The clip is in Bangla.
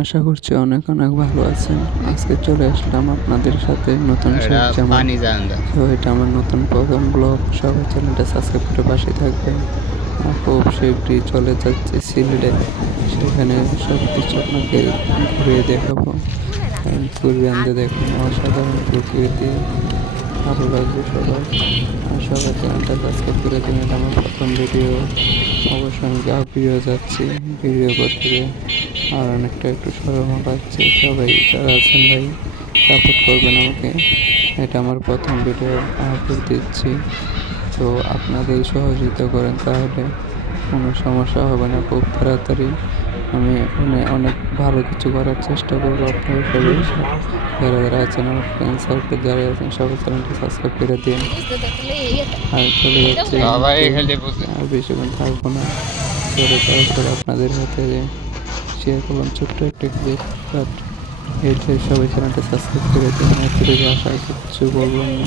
আশা করছি অনেক অনেক ভালো আছেন। আজকে চলে আসলাম আপনাদের সাথে নতুন শেখ জামাল। তো এটা আমার নতুন প্রথম ব্লগ। সবাই চ্যানেলটা সাবস্ক্রাইব করে পাশে থাকবেন। খুব শীঘ্রই চলে যাচ্ছে সিলেটে, সেখানে সব কিছু আপনাকে ঘুরিয়ে দেখাবো। ঘুরিয়ে দেখুন, অসাধারণ প্রকৃতি, ভালো লাগবে সবার। আর সবাই চ্যানেলটা সাবস্ক্রাইব করে দিন। এটা আমার প্রথম ভিডিও। অবশ্যই আমি গাভিও যাচ্ছি ভিডিও করতে গিয়ে, আর অনেকটা একটু শরমও পাচ্ছি। সবাই যারা আছেন ভাই, সাপোর্ট করবেন আমাকে। এটা আমার প্রথম ভিডিও আপলোড দিচ্ছি। তো আপনারা যদি সহযোগিতা করেন তাহলে কোনো সমস্যা হবে না। খুব তাড়াতাড়ি আমি অনেক ভালো কিছু করার চেষ্টা করবো। আপনারা সবাই যারা যারা আছেন, আমার ফ্রেন্ড সার্কেল যারা আছেন, সবাই চ্যানেলটি সাবস্ক্রাইব করে দিন। আর চলে যাচ্ছে, আর বেশিক্ষণ থাকবো না। চলে যাওয়ার পর আপনাদের হাতে শেয়ার করলাম ছোট্ট একটা ক্লিপ। বাট এর সবাই চ্যানেলটা সাবস্ক্রাইব করে দিন। এর থেকে আশা কিছু বলবো না।